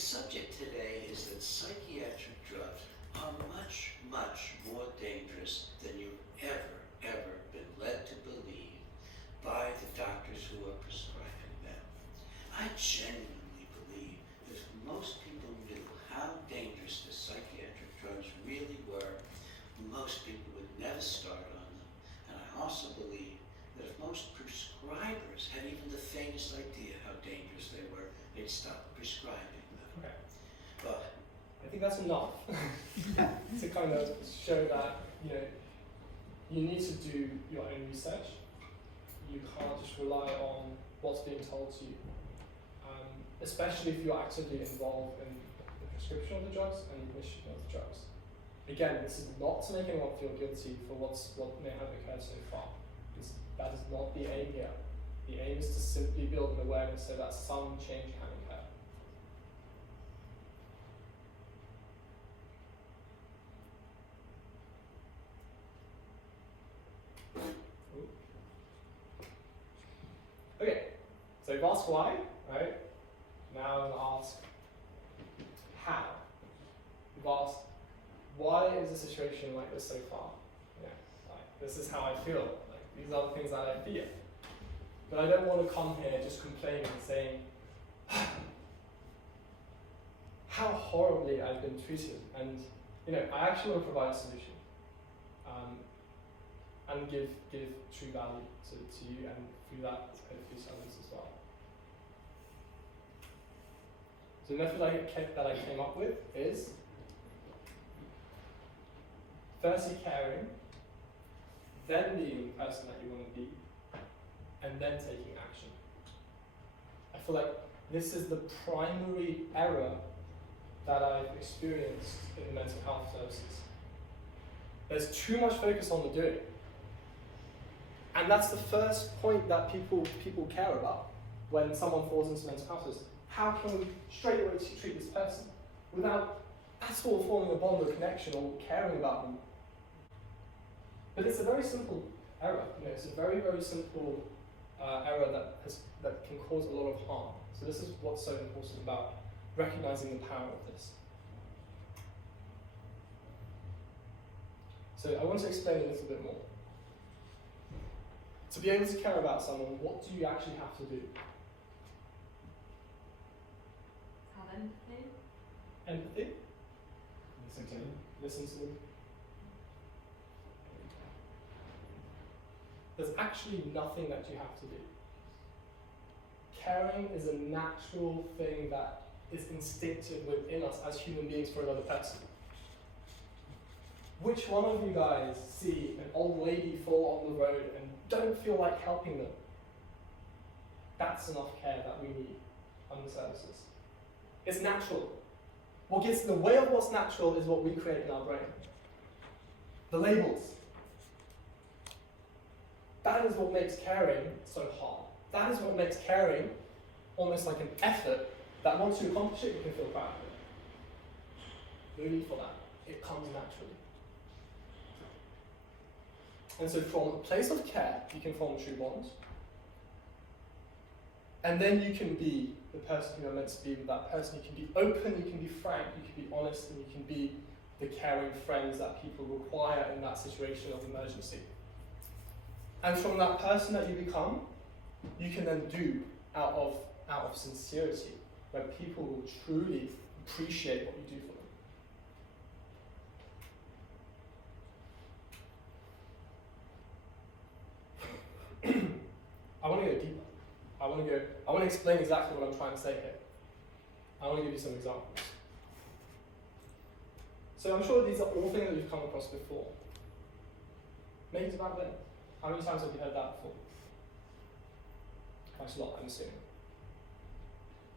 subject today is that psychiatric drugs are much, much more dangerous than you've ever been led to believe by the doctors who are prescribing them. I genuinely believe that if most people knew how dangerous the psychiatric drugs really were, most people would never start on them. And I also believe that if most prescribers had even the faintest idea how dangerous they were, they'd stop prescribing them. Okay. But I think that's enough to kind of show that, you need to do your own research. You can't just rely on what's being told to you, especially if you're actively involved in the prescription of the drugs and the administration of the drugs. Again, this is not to make anyone feel guilty for what may have occurred so far. That is not the aim here. The aim is to simply build an awareness so that some change can occur. Okay, so you've asked why, right? Now I'm going to ask how. You've asked, why is the situation like this so far? This is how I feel. These are the things that I fear. But I don't want to come here just complaining and saying how horribly I've been treated. And I actually want to provide a solution and give true value to you, and through that hopefully to others as well. So the method that I came up with is firstly caring, then being the person that you want to be, and then taking action. I feel like this is the primary error that I've experienced in the mental health services. There's too much focus on the doing. And that's the first point that people care about when someone falls into mental health services. How can we straight away treat this person without at all forming a bond or connection or caring about them? But it's a very simple error. It's a very, very simple error that can cause a lot of harm. So this is what's so important about recognizing the power of this. So I want to explain a little bit more. To be able to care about someone, what do you actually have to do? Have empathy. Empathy? Listen to them. Listen to them. There's actually nothing that you have to do. Caring is a natural thing that is instinctive within us as human beings for another person. Which one of you guys see an old lady fall on the road and don't feel like helping them? That's enough care that we need on the services. It's natural. What gets in the way of what's natural is what we create in our brain. The labels. That is what makes caring so hard. That is what makes caring almost like an effort that once you accomplish it, you can feel proud of it. No need for that. It comes naturally. And so from a place of care, you can form true bonds. And then you can be the person you are meant to be with that person. You can be open, you can be frank, you can be honest, and you can be the caring friends that people require in that situation of emergency. And from that person that you become, you can then do out of sincerity, where people will truly appreciate what you do for them. I want to go deeper. I want to explain exactly what I'm trying to say here. I want to give you some examples. So I'm sure these are all things that you've come across before. Maybe it's about them. How many times have you heard that before? Quite a lot, I'm assuming.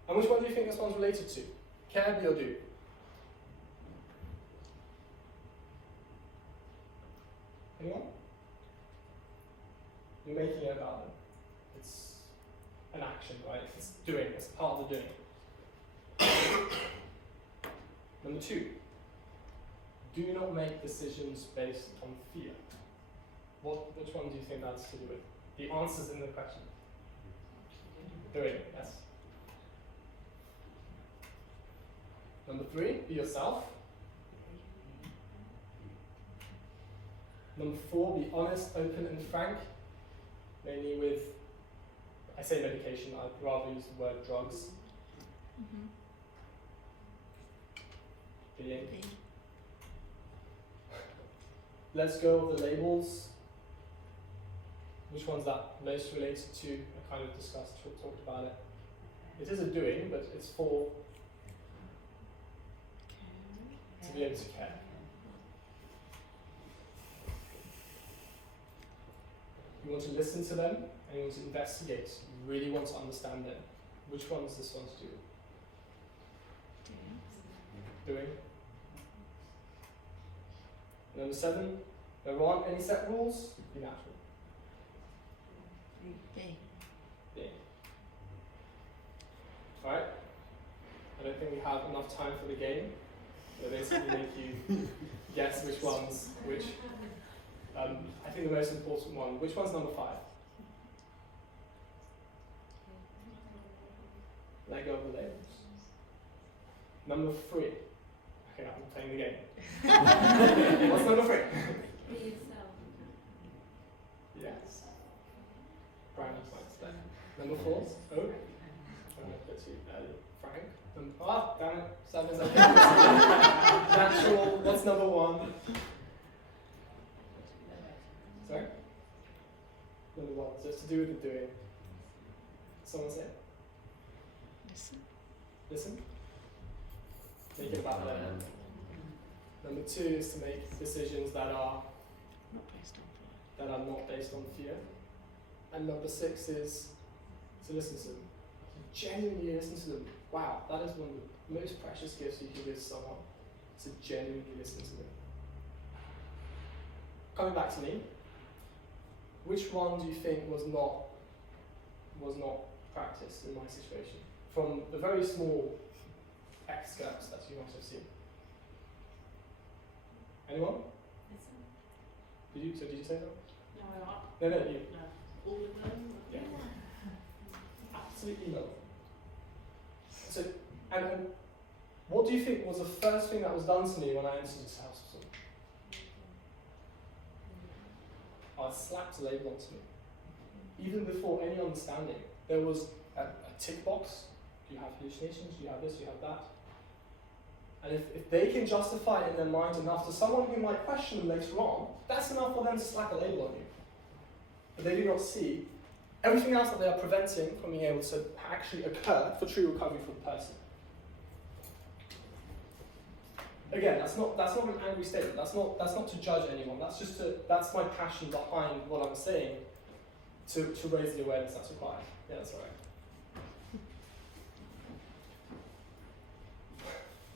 And which one do you think this one's related to? Care, be, or do? Anyone? You're making it about them. It's an action, right? It's doing, it's part of the doing. Number 2, do not make decisions based on fear. Which one do you think that's to do with? The answer's in the question. Doing, yes. Number 3, be yourself. Number 4, be honest, open, and frank, mainly with, I say medication, I'd rather use the word drugs. Being. Let's go with the labels. Which one's that most related to? I kind of discussed, talked about it. It is a doing, but it's for to be able to care. You want to listen to them, and you want to investigate. You really want to understand them. Which one is this one to do? Doing. Number 7, there aren't any set rules. Be natural. Being. Alright. I don't think we have enough time for the game. So basically make you guess which ones, which. I think the most important one. Which one's number 5? Let go of the labels. Number 3. Okay, I'm playing the game. What's number 3? Be yourself. Yes. Brian likes that. Number 4. Oh. I'm going to put you Frank. Damn it. 7 seconds. Natural. What's number 1? Sorry? Number 1. So it's to do with the doing. Someone say? Listen. Make it about them. Number 2 is to make decisions that are not based on fear. And number 6 is to listen to them. To genuinely listen to them. Wow, that is one of the most precious gifts you can give to someone. To genuinely listen to them. Coming back to me, which one do you think was not practiced in my situation? From the very small excerpts that you must have seen. Anyone? Did you say that? No, you. All of them? Yeah. Absolutely no. So, and what do you think was the first thing that was done to me when I entered this hospital? I slapped a label onto me. Even before any understanding, there was a tick box. Do you have hallucinations? Do you have this? Do you have that? And if they can justify it in their mind enough to someone who might question them later on, that's enough for them to slap a label on you. But they do not see everything else that they are preventing from being able to actually occur for true recovery for the person. Again, that's not an angry statement. That's not to judge anyone. That's my passion behind what I'm saying to raise the awareness that's required. Yeah, that's all right.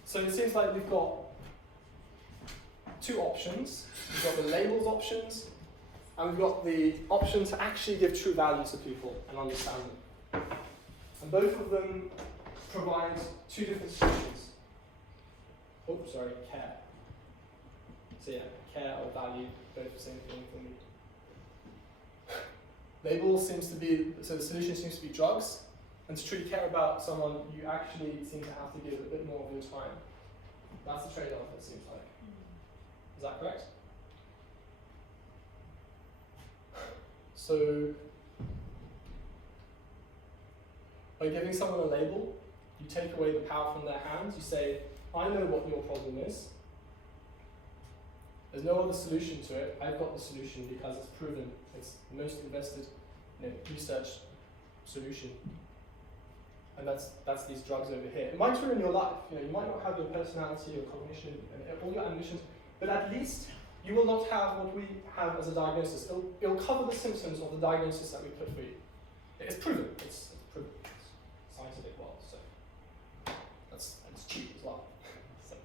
So it seems like we've got 2 options. We've got the labels options, and we've got the option to actually give true value to people and understand them. And both of them provide 2 different solutions. Oh, sorry, care. So yeah, care or value, both the same thing for me. Label seems to be, so the solution seems to be drugs. And to truly care about someone, you actually seem to have to give a bit more of your time. That's the trade-off, it seems like. Is that correct? So, by giving someone a label, you take away the power from their hands. You say, I know what your problem is. There's no other solution to it. I've got the solution because it's proven. It's the most invested research solution. And that's these drugs over here. It might ruin your life. You might not have your personality, your cognition, and all your ambitions, but at least you will not have what we have as a diagnosis. It'll cover the symptoms of the diagnosis that we put for you. It's proven. It's proven. It's scientific world, so it's cheap as well. So.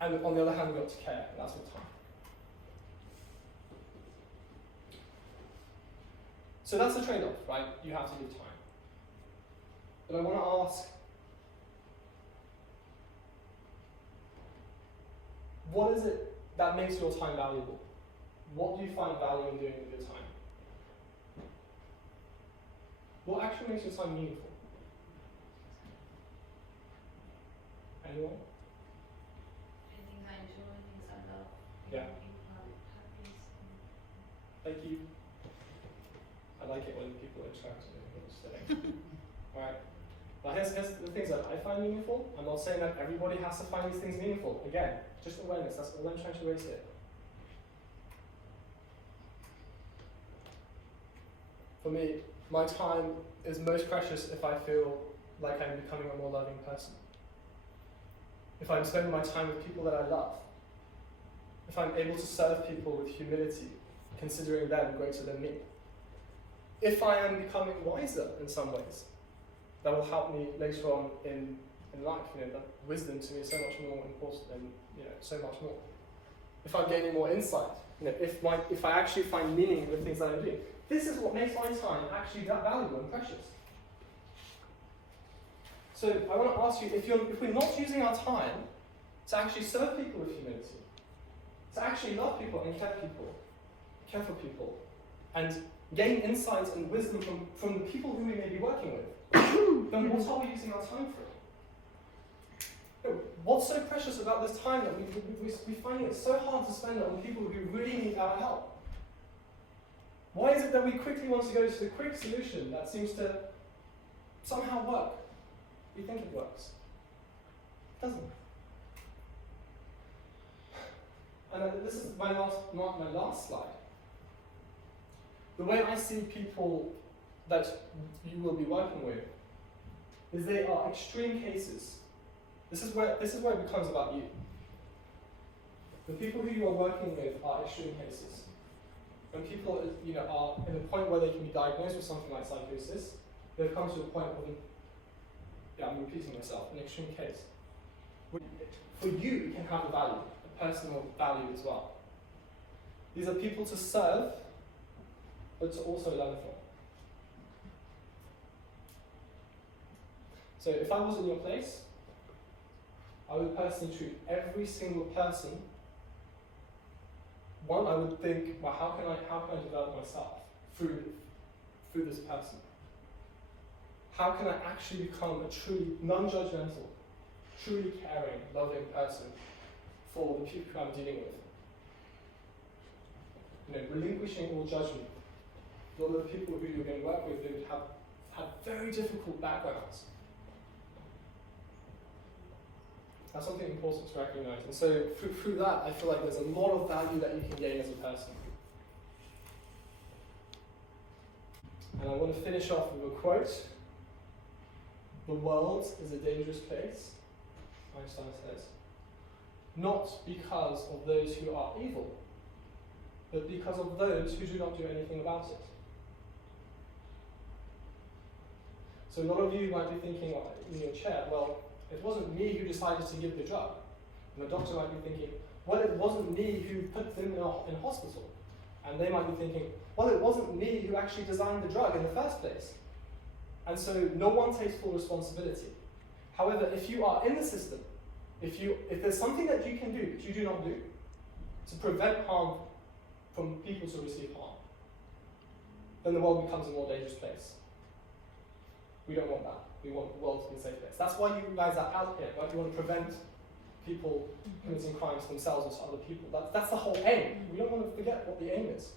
And on the other hand, we've got to care, and that's with time. So that's the trade-off, right? You have to give time. But I want to ask, what is it that makes your time valuable? What do you find value in doing with your time? What actually makes your time meaningful? Anyone? Things I enjoy, things I love. Yeah. Making people happy. Thank you. I like it when people interact with me. Alright. But here's the things that I find meaningful. I'm not saying that everybody has to find these things meaningful. Again, just awareness. That's all I'm trying to raise here. For me, my time is most precious if I feel like I'm becoming a more loving person. If I'm spending my time with people that I love. If I'm able to serve people with humility, considering them greater than me. If I am becoming wiser in some ways, that will help me later on in life. That wisdom to me is so much more important than so much more. If I'm gaining more insight, if I actually find meaning in the things that I'm doing, this is what makes my time actually that valuable and precious. So I want to ask you, if we're not using our time to actually serve people with humility, to actually love people and care for people, and gain insights and wisdom from the people who we may be working with, then what are we using our time for? What's so precious about this time that we find it so hard to spend it on people who really need our help? Why is it that we quickly want to go to the quick solution that seems to somehow work? We think it works. It doesn't. And this is my last slide. The way I see people that you will be working with is they are extreme cases. This is where it becomes about you. The people who you are working with are extreme cases. When people are in a point where they can be diagnosed with something like psychosis, they've come to a point of I'm repeating myself, an extreme case. For you, it can have a value, a personal value as well. These are people to serve, but to also learn from. So if I was in your place, I would personally treat every single person. One, I would think, well, how can I develop myself through this person? How can I actually become a truly non-judgmental, truly caring, loving person for the people I'm dealing with? Relinquishing all judgment. A lot of the people who you're going to work with, they would have very difficult backgrounds. That's something important to recognize. And so through that, I feel like there's a lot of value that you can gain as a person. And I want to finish off with a quote. The world is a dangerous place, Einstein says, not because of those who are evil, but because of those who do not do anything about it. So a lot of you might be thinking in your chair, well, it wasn't me who decided to give the drug. And the doctor might be thinking, well, it wasn't me who put them in hospital. And they might be thinking, well, it wasn't me who actually designed the drug in the first place. And so no one takes full responsibility. However, if you are in the system, if there's something that you can do, that you do not do, to prevent harm from people to receive harm, then the world becomes a more dangerous place. We don't want that. We want the world to be a safe place. That's why you guys are out here, right? You want to prevent people committing crimes themselves or to other people. That's the whole aim. We don't want to forget what the aim is.